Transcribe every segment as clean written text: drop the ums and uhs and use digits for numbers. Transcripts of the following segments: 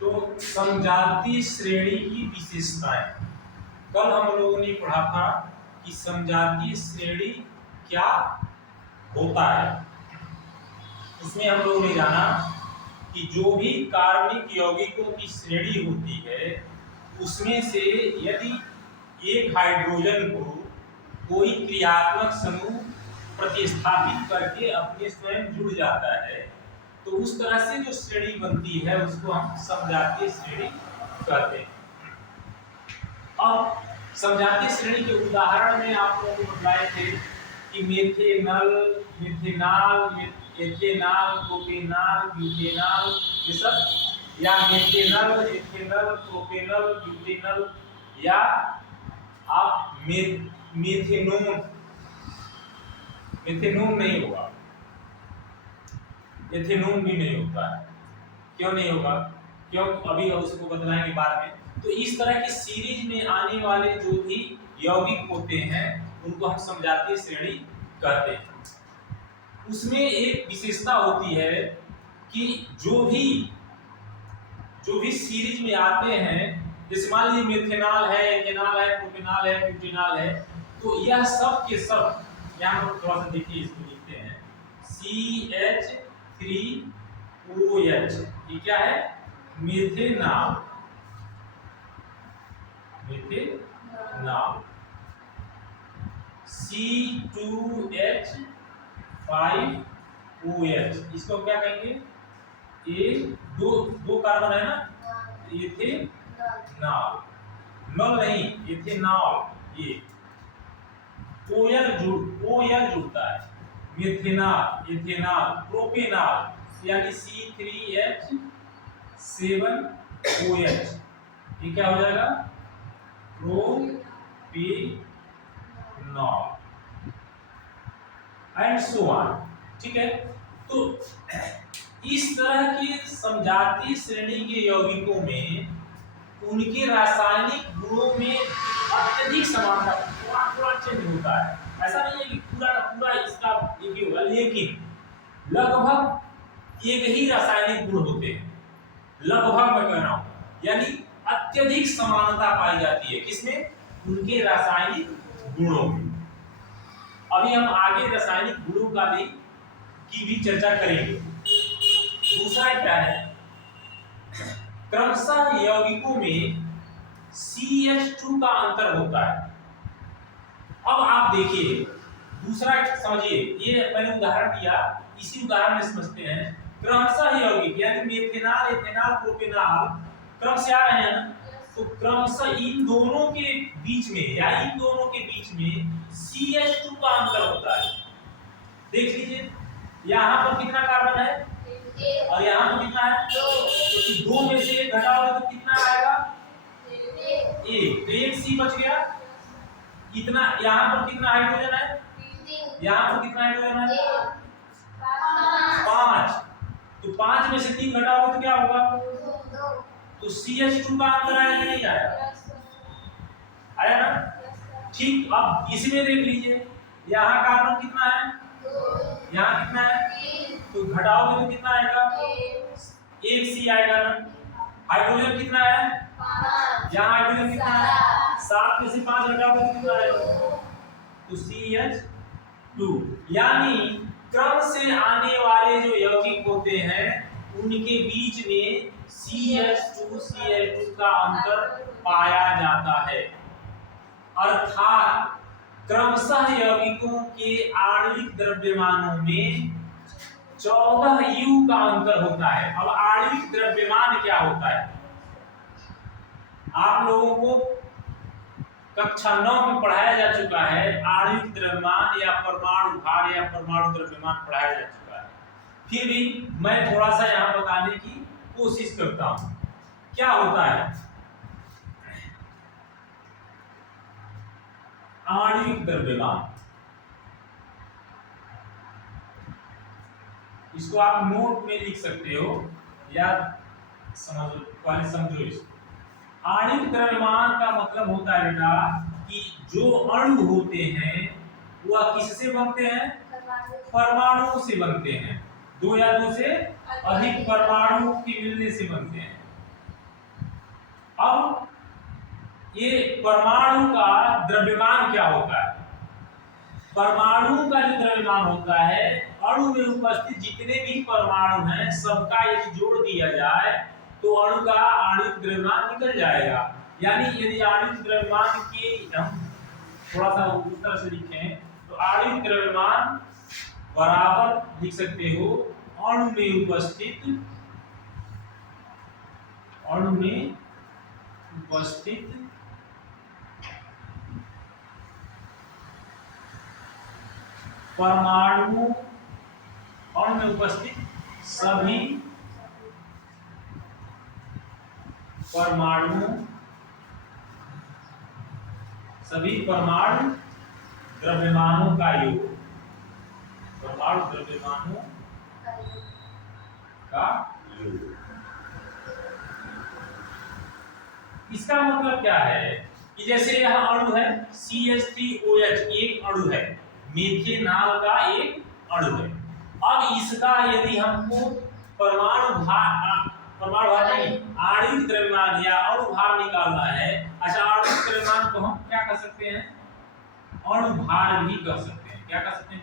तो समजातीय श्रेणी की विशेषताएं, कल हम लोगों ने पढ़ा था कि समजातीय श्रेणी क्या होता है। उसमें हम लोगों ने जाना कि जो भी कार्बनिक यौगिकों की श्रेणी होती है उसमें से यदि एक हाइड्रोजन को कोई क्रियात्मक समूह प्रतिस्थापित करके अपने स्वयं जुड़ जाता है तो उस तरह से जो श्रेणी बनती है उसको हम समजातीय श्रेणी कहते हैं। अब समजातीय श्रेणी के उदाहरण में आप लोगों को बताए थे कि मेथेनल, मिथेनॉल, एथेनॉल, प्रोपेनॉल, ब्यूटेनॉल, ये सब, या मेथेनल, एथेनल, प्रोपेनल, ब्यूटेनल, या आप मेथेनोन, मेथेनोन नहीं होगा, एथेनोन भी नहीं होता है। क्यों नहीं होगा? क्यों? अभी उसको बतलाएंगे बाद में। तो इस तरह की सीरीज में आने वाले जो भी यौगिक होते हैं उनको हम समजातीय श्रेणी कहते हैं। उसमें एक विशेषता होती है कि जो भी सीरीज में आते हैं, जैसे मान लीजिए मेथेनॉल है, एथेनॉल है, प्रोपेनॉल है, ब्यूटेनॉल है, तो यह सब के सब, यहाँ पर थोड़ा सा देखिए, इसको लिखते हैं CH3OH, ये क्या है? Methanol, methanol. C2H5OH, इसको क्या कहेंगे? ये दो कार्बन है ना, एथेनॉल, नॉल नहीं, एथेनॉल। ये OL जुड़ता है, मेथेनॉल, एथेनॉल, प्रोपेनॉल, यानी C3H7OH, ये क्या हो जाएगा? Propanol and so on. ठीक है, तो इस तरह के समजातीय श्रेणी के यौगिकों में उनके रासायनिक गुणों में अत्यधिक समानता, थोड़ा चेंज होता है। ऐसा नहीं है कि पूरा का पूरा इसका एक ही होगा, लेकिन लगभग एक ही रासायनिक गुण होते हैं, लगभग मैं कह रहा हूं, यानी अत्यधिक समानता पाई जाती है। किसमें? उनके रासायनिक गुणों में। अभी हम आगे रासायनिक गुणों की भी चर्चा करेंगे। दूसरा क्या है? क्रमशः यौगिकों में CH2 का अंतर होता है। अब आप देखिए, दूसरा समझिए, ये मैंने उदाहरण दिया, इसी उदाहरण में समझते हैं। क्रमशः यौगिक यानी मेथेनॉल, एथेनॉल, प्रोपेनॉल क्रम से आ रहे हैं ना, तो क्रमशः इन दोनों के बीच में या इन दोनों के बीच में CH2 का अंतर होता है। देख लीजिए, यहाँ पर कितना कार्बन है और यहाँ पर कितना है? तो दो में से एक घटाओगे तो कितना आएगा? एक, तो एक C बच गया। इतना यहाँ पर कितना हाइड्रोजन है? यहाँ पर कितना हाइड्रोजन है? 5। तो 5 में से 3 घटाओगे तो क्या होगा? तो CH2 का अंतर आया कि नहीं आया? आया ना? ठीक, अब इसमें देख लीजिए, यहाँ कार्बन कितना है? यहाँ कितना है? तो घटाओगे तो कितना आएगा? 1 C आएगा ना। हाइड्रोजन कितना है? 5। यहाँ हाइड्रोजन कितना है? 7 में से 5 घटाओगे तो कितना आएगा? तो CH2। यानी क्रम से आने वाले जो यौगिक होते हैं उनके बीच में CH2 Cl2 का अंतर पाया जाता है। अर्थात क्रमशः यौगिकों के आणविक द्रव्यमानों में 14 U का अंतर होता है। अब आणविक द्रव्यमान क्या होता है? आप लोगों को कक्षा 9 में पढ़ाया जा चुका है। आणविक द्रव्यमान या परमाणु भार या परमाणु द्रव्यमान पढ़ाया जा चुका है, फिर भी मैं थोड़ा सा यहाँ बताने की कोशिश करता हूँ। क्या होता है आणविक द्रव्यमान? इसको आप नोट में लिख सकते हो या समझो इसको। आणविक द्रव्यमान का मतलब होता है बेटा कि जो अणु होते हैं वह किससे बनते हैं? परमाणु से बनते हैं, दो या दो से अधिक परमाणु के मिलने से बनते हैं। अब ये परमाणु का द्रव्यमान क्या होता है? परमाणु का जो द्रव्यमान होता है, अणु में उपस्थित जितने भी परमाणु हैं सबका यदि जोड़ दिया जाए तो अणु का आणविक द्रव्यमान निकल जाएगा। यानी यदि आणविक द्रव्यमान की हम थोड़ा सा उस तरह से लिखें तो आणविक द्रव्यमान बराबर लिख सकते हो अणु में उपस्थित परमाणु, अणु में उपस्थित सभी परमाणु द्रव्यमानों का योग, परमाणु द्रव्यमानों का योग। इसका मतलब क्या है कि जैसे यहाँ अणु है CH3OH, एक अणु है, मेथेनॉल का एक अणु है। अब इसका यदि हमको परमाणु भार नहीं, आणविक द्रव्यमान या अणु भार निकालना है। अच्छा, आणविक द्रव्यमान को हम क्या कर सकते हैं? अणु भार भी कर सकते हैं। क्या कर सकते हैं?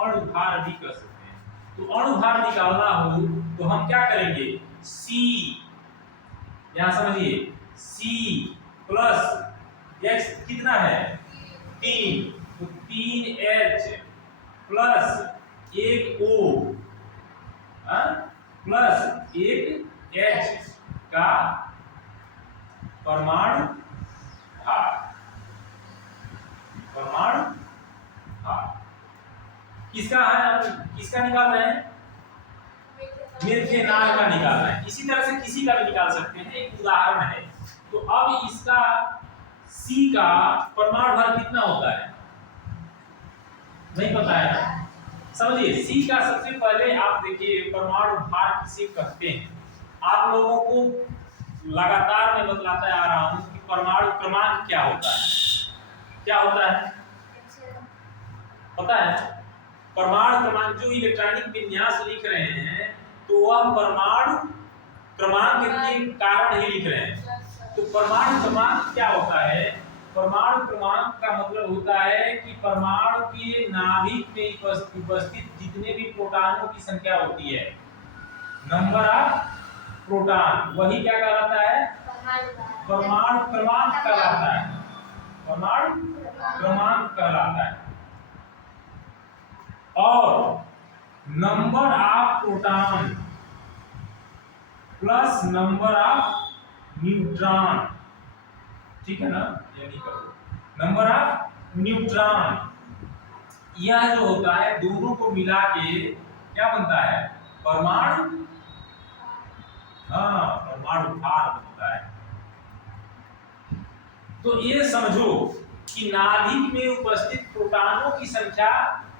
अणु भार भी कर सकते हैं। तो अणु भार निकालना हो तो हम क्या करेंगे? C, यहां समझिए, C प्लस H कितना है? 3, तो 3H plus 1 O plus 1 H का परमाणु भार, किसका है? किसका निकाल रहे हैं? मेथेनॉल का निकालना है। इसी तरह से किसी का भी निकाल सकते हैं, एक उदाहरण है। तो अब इसका C का परमाणु भार कितना होता है? नहीं पता है ना? समझिए, C का सबसे पहले आप देखिए परमाणु भार किसे कहते हैं। आप लोगों को लगातार मैं बतलाता आ रहा हूं कि परमाणु क्रमांक क्या होता है। क्या होता है पता है? परमाणु क्रमांक, जो इलेक्ट्रॉनिक विन्यास लिख रहे हैं तो वह परमाणु क्रमांक के कारण ही लिख रहे हैं। तो परमाणु क्रमांक क्या होता है? परमाणु क्रमांक का मतलब होता है कि परमाणु के नाभिक में उपस्थित जितने भी प्रोटॉनों की संख्या होती है, नंबर ऑफ प्रोटॉन, वही क्या कहलाता है? परमाणु क्रमांक कहलाता है। परमाणु क्रमांक कहलाता है। और number of proton plus number of neutron, ठीक है ना? यानी करो नंबर ऑफ न्यूट्रॉन, यह जो होता है दोनों को मिला के क्या बनता है? परमाणु, परमाणु भार बनता है। तो ये समझो कि नाभिक में उपस्थित प्रोटॉनों की संख्या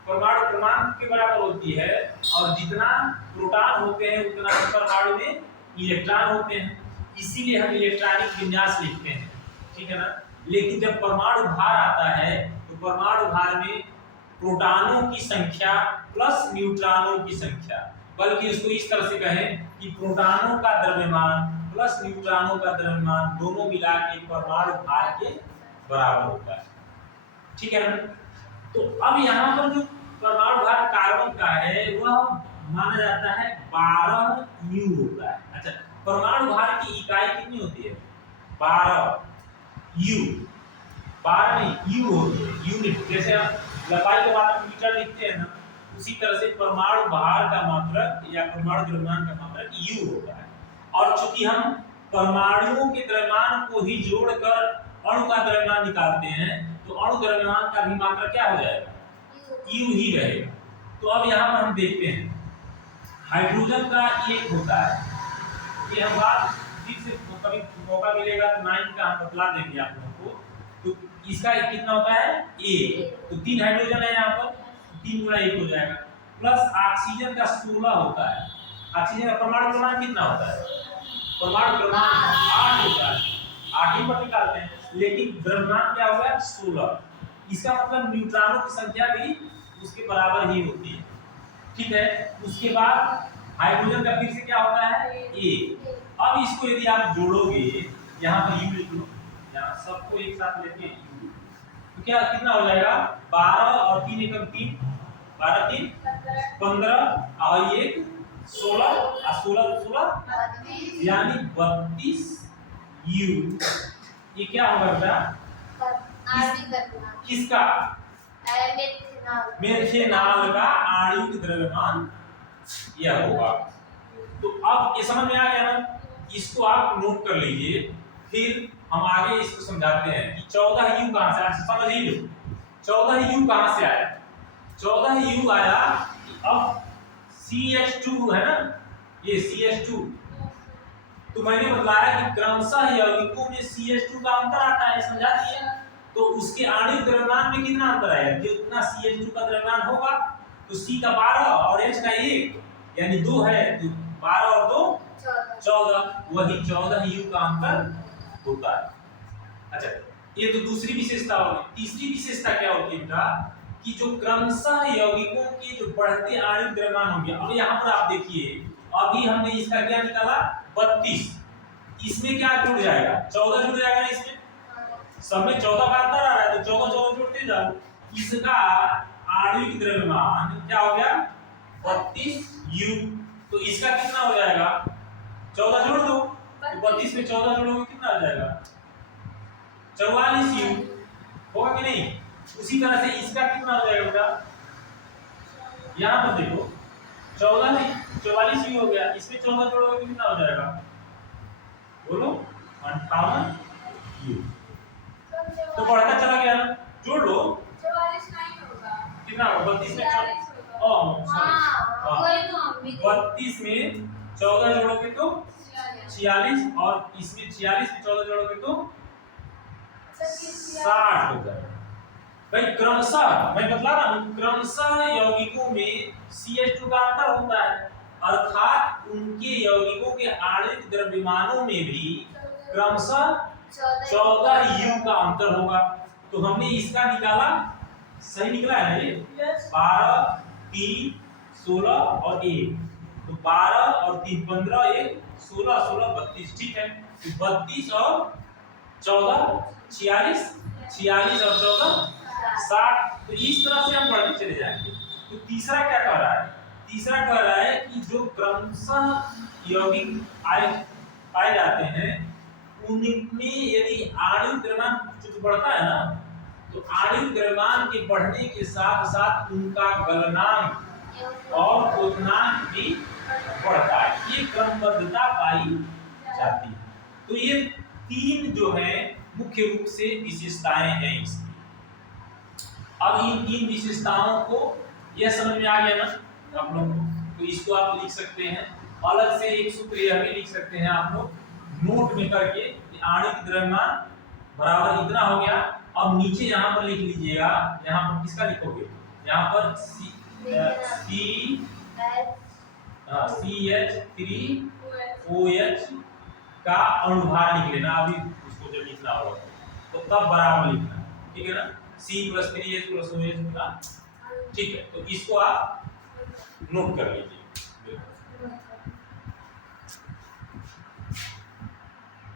परमाणु क्रमांक के बराबर होती है, और जितना प्रोटॉन होते हैं उतना ही परमाणु में इलेक्ट्रॉन होते हैं। इसीलिए हम इलेक्ट्रॉनिक विन्यास लिखते हैं, ठीक है ना? लेकिन जब परमाणु भार आता है तो परमाणु भार में प्रोटॉनों की संख्या प्लस न्यूट्रॉनों की संख्या, बल्कि उसको इस तरह से कहें कि प्रोटॉनों का द्रव्यमान प्लस न्यूट्रॉनों का द्रव्यमान दोनों मिला के परमाणु भार के बराबर होता है, ठीक है ना? तो अब यहाँ पर जो परमाणु भार कार्बन का है वह माना जाता है 12 U होता है। अच्छा, परमाणु भार की इकाई कितनी होती है? 12 U, 12 नहीं U होती है, यूनिट। जैसे हम लंबाई का मात्रक मीटर लिखते हैं ना, उसी तरह से परमाणु भार का मात्रक या परमाणु द्रव्यमान का मात्रक U होता है। और चूंकि हम परमाणुओं के द्रव्यमान को ही जोड़कर अणु का द्रव्यमान निकालते हैं, तो अणु द्रव्यमान का भी मात्रक क्या हो जाएगा? U ही रहेगा। तो अब यहाँ पर हम देखते हैं हाइड्रोजन का एक होता है, ये हम बात ठीक से कभी मौका मिलेगा तो 9 का हम बतला देंगे आप लोगों को। तो इसका कितना होता है? 1। तो 3 हाइड्रोजन है यहाँ पर, 3 गुणा 1 हो जाएगा। प्लस ऑक्सीजन का 16 होता है। ऑक्सीजन का परमाणु क्रमांक कितना होता है? परमाणु क्रमांक 8 होता है, 8 ही पर निकालते हैं, लेकिन द्रव्यमान क्या होगा? 16। इसका मतलब न्यूट्रॉनों की संख्या भी उसके बराबर ही होती है। ठीक है, उसके बाद हाइड्रोजन का फिर से क्या होता है ए। अब इसको यदि आप जोड़ोगे, यहाँ पर यू लिख लो, यहाँ सबको एक साथ लेते हैं यू, तो क्या कितना हो जाएगा 12 और 3 एकम 3, 12 3 15 और 1 16 और 16 16 यानी 32 यू। ये क्या होगा बेटा किसका मेथेनॉल का आणविक द्रव्यमान यह होगा। तो अब ये समझ में आ गया ना, इसको आप नोट कर लीजिए, फिर हम आगे इसको समझाते हैं कि 14 यू कहां से आया। समझ लीजिए 14 यू कहां से आया। 14 यू आया कि अब CH2 है ना, ये CH2, तो मैंने बताया कि क्रमशः यौगिकों में CH2 का अंतर आता है, समझा दिए। तो उसके आणविक द्रव्यमान में कितना अंतर आएगा, जितना CH2 का द्रव्यमान होगा तो C का 12 और H का 1 यानी 2 है, तो 12 और 2 14, वही 14 यू का अंतर होता है। अच्छा, ये तो दूसरी विशेषता होगी। तीसरी विशेषता क्या होती है बेटा कि जो क्रमशः यौगिकों के जो बढ़ते आणविक द्रव्यमान होंगे। अब यहाँ पर आप देखिए, अभी हमने इसका क्या निकाला 32, इसमें क्या जुड़ जाएगा 14 जुड़ जाएगा ना, इसमें सब में 14 का अंतर आ रहा है, तो 14 14 जोड़ते जाओ, इसका आणविक द्रव्यमान क्या हो गया 32 यू। तो इसका कितना हो जाएगा 14 जोड़ दो, तो 32 में 14 जोड़ोगे कितना आ जाएगा 44 यू, होगा कि नहीं। उसी तरह से इसका कितना हो जाएगा बेटा, यहाँ पर देखो 14 नहीं 44 यू हो गया, इसमें 14 जोड़ोगे कितना हो जाएगा बोलो 58 यू। तो बढ़ता चला गया ना, जोड़ लो 44 नहीं होगा, कितना होगा 32 में 32 में 14 जोड़ोगे तो 46 और इसमें 46 में 14 जोड़ोगे तो 60 हो जाएगा। भाई क्रमशः मैं बतला रहा हूँ, क्रमशः यौगिकों में CH2 का अंतर होता है, अर्थात उनके यौगिकों के आणविक द्रव्यमानों में भी क्रमशः 14 यू का अंतर होगा। तो हमने इसका निकाला, सही निकला है ना ये 12 3 16 और 1, तो 12 और 3 15 1 16 16 32, ठीक है। तो 32 और 14 46, 46 और 14 60। तो इस तरह से हम बढ़ते चले जाएंगे। तो तीसरा क्या कह रहा है, तीसरा कह रहा है कि जो क्रमशः यौगिक पाए जाते हैं उनमें यदि आणविक द्रव्यमान जो बढ़ता है ना, तो आणविक द्रव्यमान के बढ़ने के साथ साथ उनका गलनांक और क्वथनांक भी बढ़ता है, ये क्रमबद्धता पाई जाती है। तो ये तीन जो है मुख्य रूप से विशेषताएं हैं इसकी। अब इन तीन विशेषताओं को यह समझ में आ गया ना आप लोग, तो इसको आप लिख सकते हैं अलग से, एक सूत्र यह भी लिख सकते हैं आप लोग नोट में करके, आणविक द्रव्यमान बराबर इतना हो गया। अब नीचे यहाँ पर लिख लीजिएगा, यहाँ पर किसका लिखोगे, यहाँ पर CH3OH का अणुभार लिख लेना। अभी उसको जब लिखना होगा तो तब बराबर लिखना, ठीक है ना, C+3H+OH का, ठीक है। तो इसको आप नोट कर लीजिए।